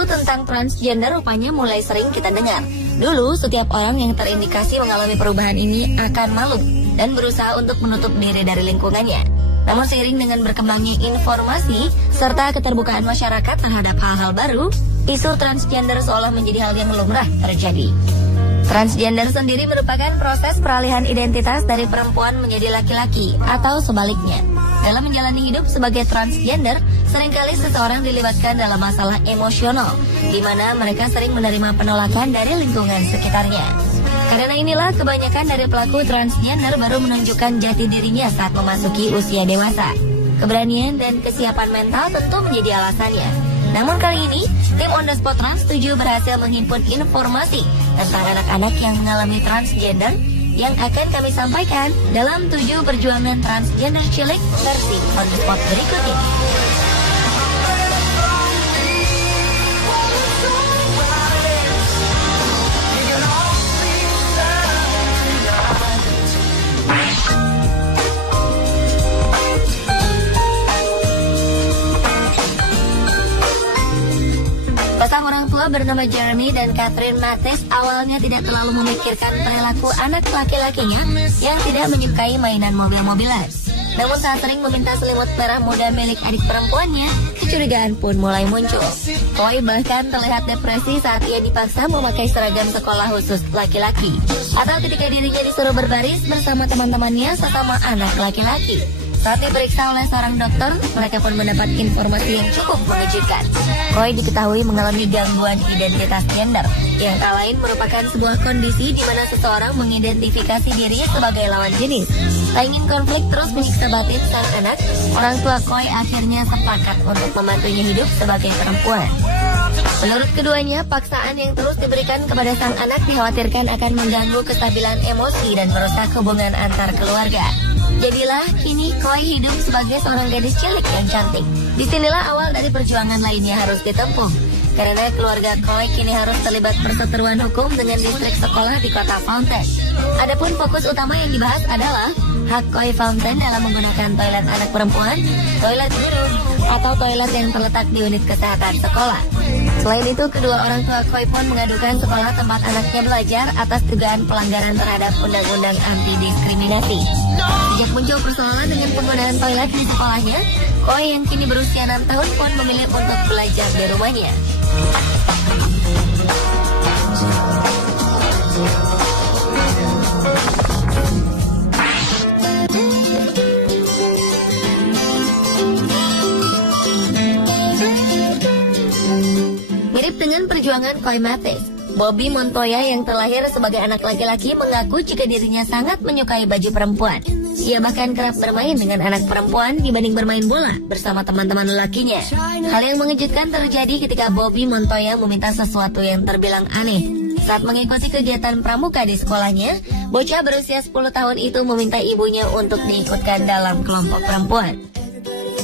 Isu tentang transgender rupanya mulai sering kita dengar. Dulu, setiap orang yang terindikasi mengalami perubahan ini akan malu dan berusaha untuk menutup diri dari lingkungannya. Namun seiring dengan berkembangnya informasi serta keterbukaan masyarakat terhadap hal-hal baru, isu transgender seolah menjadi hal yang lumrah terjadi. Transgender sendiri merupakan proses peralihan identitas dari perempuan menjadi laki-laki atau sebaliknya. Dalam menjalani hidup sebagai transgender, seringkali seseorang dilibatkan dalam masalah emosional, di mana mereka sering menerima penolakan dari lingkungan sekitarnya. Karena inilah kebanyakan dari pelaku transgender baru menunjukkan jati dirinya saat memasuki usia dewasa. Keberanian dan kesiapan mental tentu menjadi alasannya. Namun kali ini, tim On The Spot Trans 7 berhasil menghimpun informasi tentang anak-anak yang mengalami transgender yang akan kami sampaikan dalam 7 perjuangan transgender cilik versi On The Spot berikut ini. Pasang orang tua bernama Jeremy dan Catherine Mathis awalnya tidak terlalu memikirkan perilaku anak laki-lakinya yang tidak menyukai mainan mobil-mobilan. Namun saat sering meminta selimut merah muda milik adik perempuannya, kecurigaan pun mulai muncul. Chloe bahkan terlihat depresi saat ia dipaksa memakai seragam sekolah khusus laki-laki, atau ketika dirinya disuruh berbaris bersama teman-temannya sesama anak laki-laki. Saat diperiksa oleh seorang dokter, mereka pun mendapat informasi yang cukup mengejutkan. Chloe diketahui mengalami gangguan identitas gender, yang tak lain merupakan sebuah kondisi di mana seseorang mengidentifikasi dirinya sebagai lawan jenis. Tak ingin konflik terus menyiksa batin sang anak, orang tua Chloe akhirnya sepakat untuk membantunya hidup sebagai perempuan. Menurut keduanya, paksaan yang terus diberikan kepada sang anak dikhawatirkan akan mengganggu kestabilan emosi dan merusak hubungan antar keluarga. Jadilah kini Chloe hidup sebagai seorang gadis cilik yang cantik. Disinilah awal dari perjuangan lainnya harus ditempuh. Karena keluarga Chloe kini harus terlibat perseteruan hukum dengan distrik sekolah di kota Fountain. Adapun fokus utama yang dibahas adalah hak Chloe Fountain dalam menggunakan toilet anak perempuan, toilet guru, atau toilet yang terletak di unit kesehatan sekolah. Selain itu, kedua orang tua Chloe pun mengadukan sekolah tempat anaknya belajar atas dugaan pelanggaran terhadap undang-undang anti-diskriminasi. Sejak muncul persoalan dengan penggunaan toilet di sekolahnya, Chloe yang kini berusia 6 tahun pun memilih untuk belajar di rumahnya. Mirip dengan perjuangan Chloe Mathis, Bobby Montoya yang terlahir sebagai anak laki-laki mengaku jika dirinya sangat menyukai baju perempuan. Ia bahkan kerap bermain dengan anak perempuan dibanding bermain bola bersama teman-teman lelakinya. Hal yang mengejutkan terjadi ketika Bobby Montoya meminta sesuatu yang terbilang aneh. Saat mengikuti kegiatan pramuka di sekolahnya, bocah berusia 10 tahun itu meminta ibunya untuk diikutkan dalam kelompok perempuan.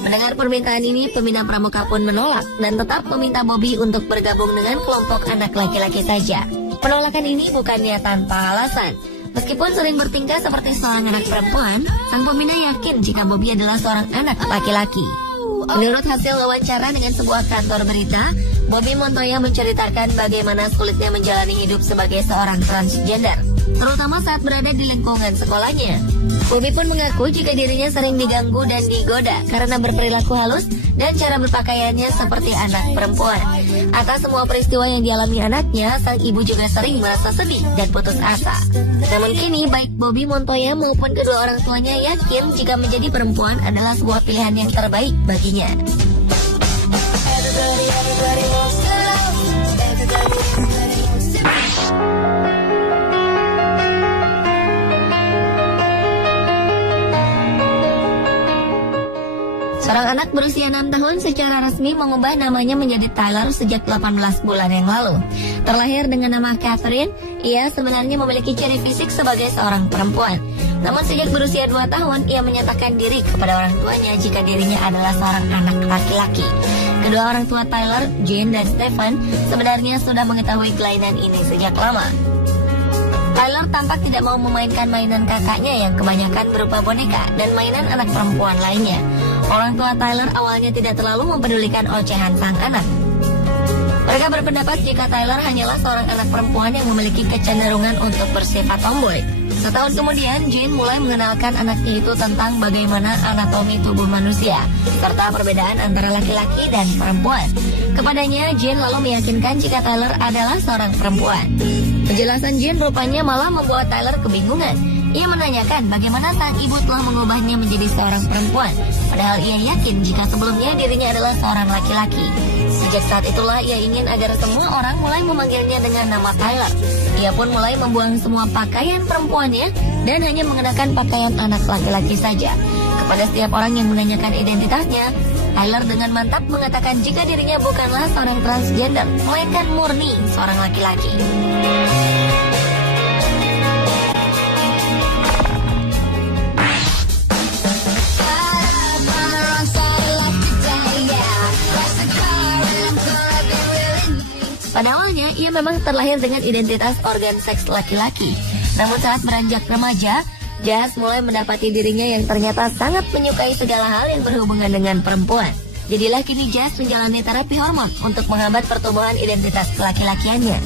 Mendengar permintaan ini, pembina pramuka pun menolak dan tetap meminta Bobby untuk bergabung dengan kelompok anak laki-laki saja. Penolakan ini bukannya tanpa alasan. Meskipun sering bertingkah seperti seorang anak perempuan, sang pembina yakin jika Bobby adalah seorang anak laki-laki. Menurut hasil wawancara dengan sebuah kantor berita, Bobby Montoya menceritakan bagaimana sulitnya menjalani hidup sebagai seorang transgender, terutama saat berada di lingkungan sekolahnya. Bobby pun mengaku jika dirinya sering diganggu dan digoda karena berperilaku halus dan cara berpakaiannya seperti anak perempuan. Atas semua peristiwa yang dialami anaknya, sang ibu juga sering merasa sedih dan putus asa. Namun kini, baik Bobby Montoya maupun kedua orang tuanya yakin jika menjadi perempuan adalah sebuah pilihan yang terbaik baginya. Seorang anak berusia 6 tahun secara resmi mengubah namanya menjadi Tyler sejak 18 bulan yang lalu. Terlahir dengan nama Catherine, ia sebenarnya memiliki ciri fisik sebagai seorang perempuan. Namun sejak berusia 2 tahun, ia menyatakan diri kepada orang tuanya jika dirinya adalah seorang anak laki-laki. Kedua orang tua Tyler, Jane dan Stephen, sebenarnya sudah mengetahui kelainan ini sejak lama. Tyler tampak tidak mau memainkan mainan kakaknya yang kebanyakan berupa boneka dan mainan anak perempuan lainnya. Orang tua Tyler awalnya tidak terlalu mempedulikan ocehan sang anak. Mereka berpendapat jika Tyler hanyalah seorang anak perempuan yang memiliki kecenderungan untuk bersifat tomboy. Setahun kemudian, Jean mulai mengenalkan anaknya itu tentang bagaimana anatomi tubuh manusia, serta perbedaan antara laki-laki dan perempuan. Kepadanya, Jean lalu meyakinkan jika Tyler adalah seorang perempuan. Penjelasan Jean rupanya malah membuat Tyler kebingungan. Ia menanyakan bagaimana sang ibu telah mengubahnya menjadi seorang perempuan, padahal ia yakin jika sebelumnya dirinya adalah seorang laki-laki. Sejak saat itulah ia ingin agar semua orang mulai memanggilnya dengan nama Tyler. Ia pun mulai membuang semua pakaian perempuannya dan hanya mengenakan pakaian anak laki-laki saja. Kepada setiap orang yang menanyakan identitasnya, Tyler dengan mantap mengatakan jika dirinya bukanlah seorang transgender, melainkan murni seorang laki-laki. Pada awalnya, ia memang terlahir dengan identitas organ seks laki-laki. Namun saat beranjak remaja, Jazz mulai mendapati dirinya yang ternyata sangat menyukai segala hal yang berhubungan dengan perempuan. Jadilah kini Jazz menjalani terapi hormon untuk menghambat pertumbuhan identitas laki-lakiannya.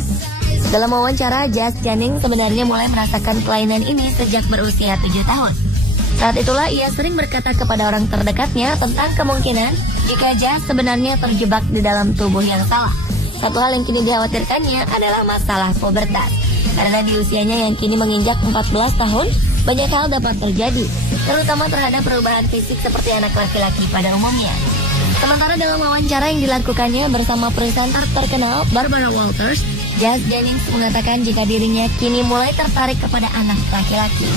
Dalam wawancara, Jazz Jennings sebenarnya mulai merasakan kelainan ini sejak berusia 7 tahun. Saat itulah ia sering berkata kepada orang terdekatnya tentang kemungkinan jika Jazz sebenarnya terjebak di dalam tubuh yang salah. Satu hal yang kini dikhawatirkannya adalah masalah pubertas. Karena di usianya yang kini menginjak 14 tahun, banyak hal dapat terjadi, terutama terhadap perubahan fisik seperti anak laki-laki pada umumnya. Sementara dalam wawancara yang dilakukannya bersama presenter terkenal Barbara Walters, Jazz Jennings mengatakan jika dirinya kini mulai tertarik kepada anak laki-laki.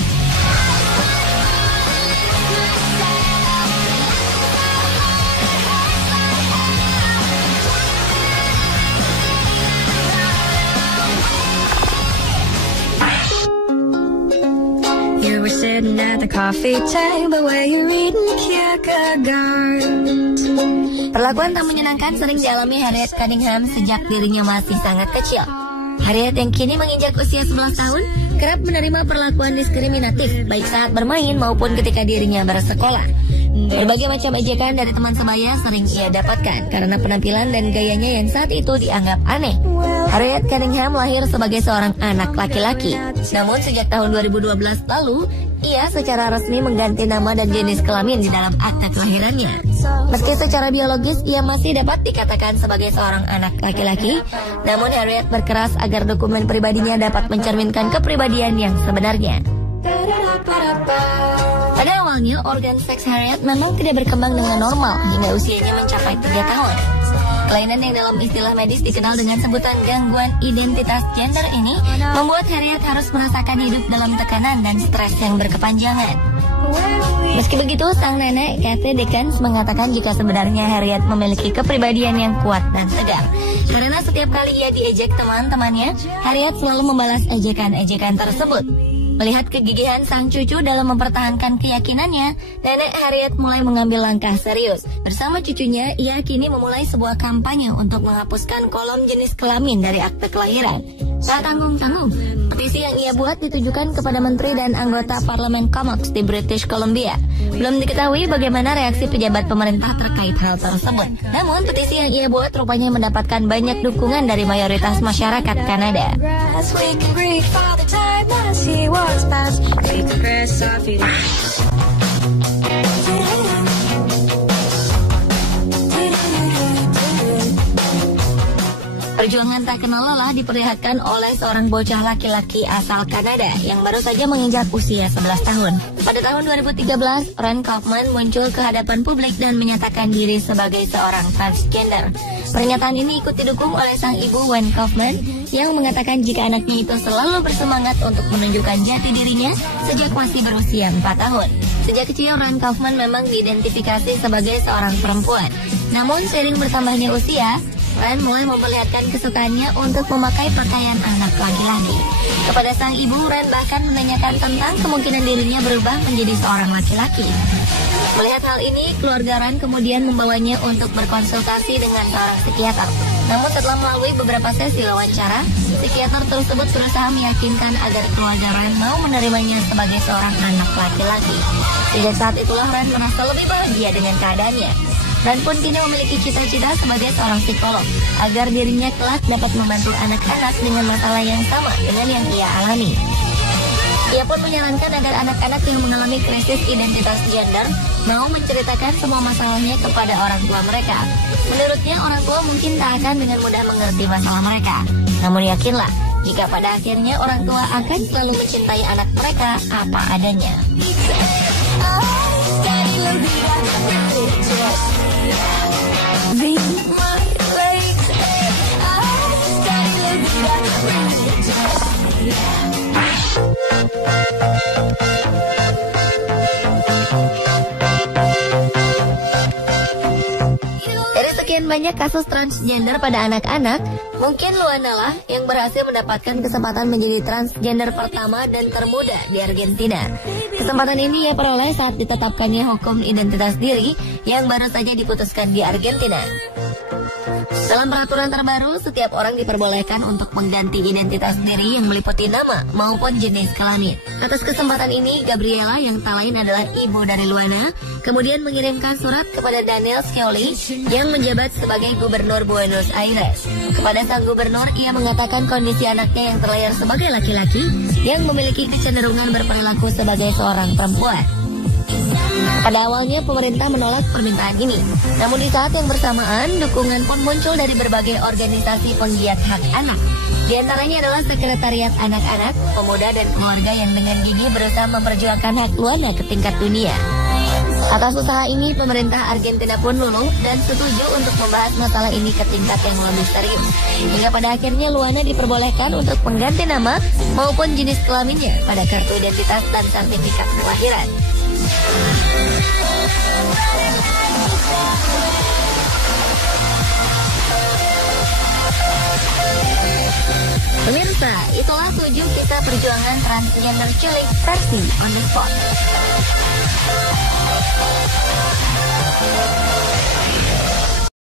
Sitting at the coffee table where you're reading Kierkegaard. Perlakuan tak menyenangkan sering dialami Harriet Cunningham sejak dirinya masih sangat kecil. Harriet yang kini menginjak usia 11 tahun kerap menerima perlakuan diskriminatif baik saat bermain maupun ketika dirinya bersekolah. Berbagai macam ejekan dari teman sebaya sering ia dapatkan karena penampilan dan gayanya yang saat itu dianggap aneh. Harriet Cunningham lahir sebagai seorang anak laki-laki. Namun sejak tahun 2012 lalu, ia secara resmi mengganti nama dan jenis kelamin di dalam akta kelahirannya. Meski secara biologis ia masih dapat dikatakan sebagai seorang anak laki-laki, namun Harriet berkeras agar dokumen pribadinya dapat mencerminkan kepribadian yang sebenarnya. Pada awalnya, organ seks Harriet memang tidak berkembang dengan normal hingga usianya mencapai 3 tahun. Kelainan yang dalam istilah medis dikenal dengan sebutan gangguan identitas gender ini membuat Harriet harus merasakan hidup dalam tekanan dan stres yang berkepanjangan. Meski begitu, sang nenek Kathy Dickens mengatakan jika sebenarnya Harriet memiliki kepribadian yang kuat dan tegar. Karena setiap kali ia diejek teman-temannya, Harriet selalu membalas ejekan-ejekan tersebut. Melihat kegigihan sang cucu dalam mempertahankan keyakinannya, nenek Harriet mulai mengambil langkah serius. Bersama cucunya, ia kini memulai sebuah kampanye untuk menghapuskan kolom jenis kelamin dari akte kelahiran. Tak tanggung-tanggung, petisi yang ia buat ditujukan kepada menteri dan anggota parlemen Comox di British Columbia. Belum diketahui bagaimana reaksi pejabat pemerintah terkait hal tersebut. Namun, petisi yang ia buat rupanya mendapatkan banyak dukungan dari mayoritas masyarakat Kanada. Perjuangan tak kenal lelah diperlihatkan oleh seorang bocah laki-laki asal Kanada yang baru saja menginjak usia 11 tahun. Pada tahun 2013, Rand Kaufman muncul ke hadapan publik dan menyatakan diri sebagai seorang transgender. Pernyataan ini ikut didukung oleh sang ibu Wen Kaufman yang mengatakan jika anaknya itu selalu bersemangat untuk menunjukkan jati dirinya sejak masih berusia 4 tahun. Sejak kecil, Rand Kaufman memang diidentifikasi sebagai seorang perempuan. Namun seiring bertambahnya usia, Rand mulai memperlihatkan kesukaannya untuk memakai pakaian anak laki-laki. Kepada sang ibu, Rand bahkan menanyakan tentang kemungkinan dirinya berubah menjadi seorang laki-laki. Melihat hal ini, keluarga Rand kemudian membawanya untuk berkonsultasi dengan seorang psikiater. Namun setelah melalui beberapa sesi wawancara, psikiater tersebut berusaha meyakinkan agar keluarga Rand mau menerimanya sebagai seorang anak laki-laki. Sejak saat itulah Rand merasa lebih bahagia dengan keadaannya. dan pun kini memiliki cita-cita sebagai seorang psikolog agar dirinya kelak dapat membantu anak-anak dengan masalah yang sama dengan yang ia alami. Ia pun menyarankan agar anak-anak yang mengalami krisis identitas gender mau menceritakan semua masalahnya kepada orang tua mereka. Menurutnya, orang tua mungkin tak akan dengan mudah mengerti masalah mereka. Namun yakinlah, jika pada akhirnya orang tua akan selalu mencintai anak mereka apa adanya. Dari sekian banyak kasus transgender pada anak-anak, mungkin Luana lah yang berhasil mendapatkan kesempatan menjadi transgender pertama dan termuda di Argentina. Kesempatan ini ia peroleh saat ditetapkannya hukum identitas diri yang baru saja diputuskan di Argentina. Dalam peraturan terbaru, setiap orang diperbolehkan untuk mengganti identitas diri yang meliputi nama maupun jenis kelamin. Atas kesempatan ini, Gabriela yang tak lain adalah ibu dari Luana, kemudian mengirimkan surat kepada Daniel Scioli yang menjabat sebagai gubernur Buenos Aires. Kepada sang gubernur, ia mengatakan kondisi anaknya yang terlahir sebagai laki-laki yang memiliki kecenderungan berperilaku sebagai seorang perempuan. Pada awalnya pemerintah menolak permintaan ini, namun di saat yang bersamaan dukungan pun muncul dari berbagai organisasi penggiat hak anak. Di antaranya adalah Sekretariat Anak-anak, Pemuda dan Keluarga yang dengan gigih berusaha memperjuangkan hak Luana ke tingkat dunia. Atas usaha ini, pemerintah Argentina pun luluh dan setuju untuk membahas masalah ini ke tingkat yang lebih serius. Hingga pada akhirnya Luana diperbolehkan untuk mengganti nama maupun jenis kelaminnya pada kartu identitas dan sertifikat kelahiran. Pemirsa, itulah 7 kisah perjuangan transgender cilik versi On The Spot.